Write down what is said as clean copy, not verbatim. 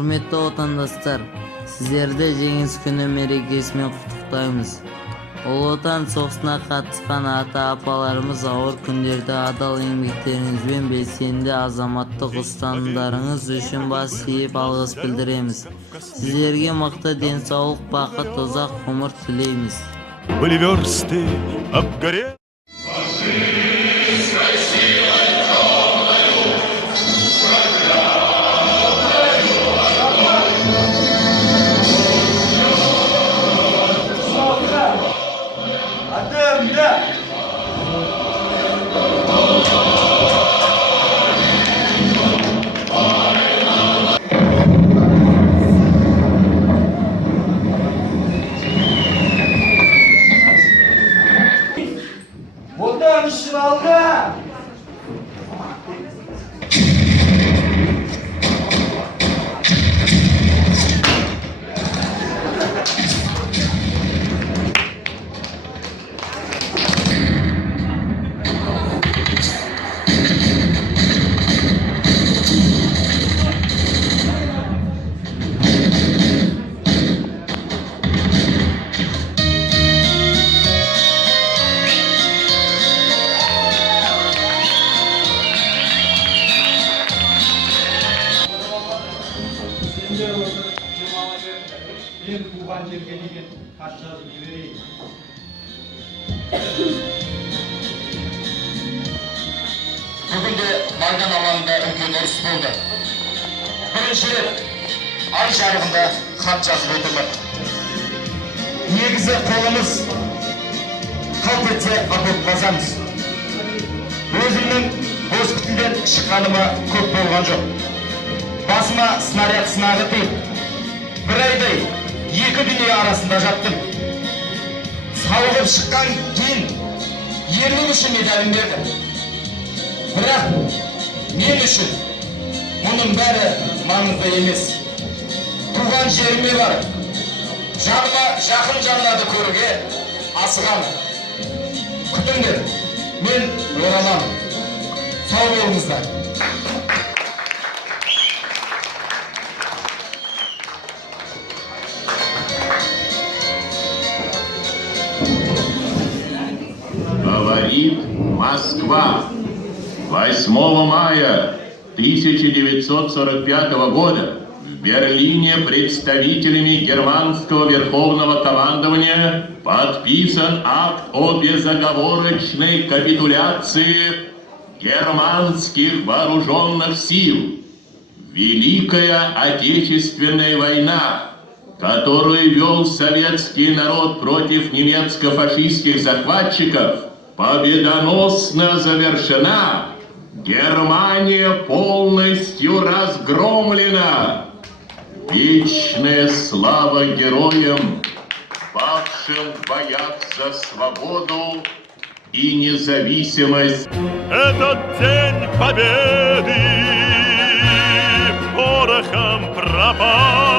Құрметті отандастар, сіздерді жеңіс күні мерекесімен құттықтаймыз. Ұлы Отан соғысына қатысқан ата-апаларымыз ауыр күндерді адал еңбектеріңізбен белсенді азаматтық ұстанымдарыңыз үшін бас иіп алғыс білдіреміз. Сіздерге мықты денсаулық, бақыт, ұзақ ғұмыр тілейміз. Были версты обгоре. Buradan işin aldı. Ben Tuğban Çerkeli'ye taş yazıp vereyim. Bugün de Maydan alanında үлкен ұрыс болды. Бірінші рет ай жарығында хат жазып отырмақ. Негізі қолымыз қалт етсе атып басамыз. Өзімнің бос күтілден шыққаныма көп болған жоқ. Басыма снаряд сынағы тиіп, бір айдай екі дүние арасында жаттым. Сауығып шыққан кейін ерлік үшін медалін берді. Бірақ мен үшін мұның бәрі маңызды емес. Туған жеріме барып, жаныма жақын жандарды көруге асығамын. Күтіңдер, мен ораламын. Сау болыңыздар. Говорит Москва. 8 мая 1945 года в Берлине представителями германского верховного командования подписан акт о безоговорочной капитуляции германских вооруженных сил. Великая Отечественная война, которую вел советский народ против немецко-фашистских захватчиков, победоносно завершена. Германия полностью разгромлена. Вечная слава героям, павшим в боях за свободу и независимость. Этот день победы порохом пропал.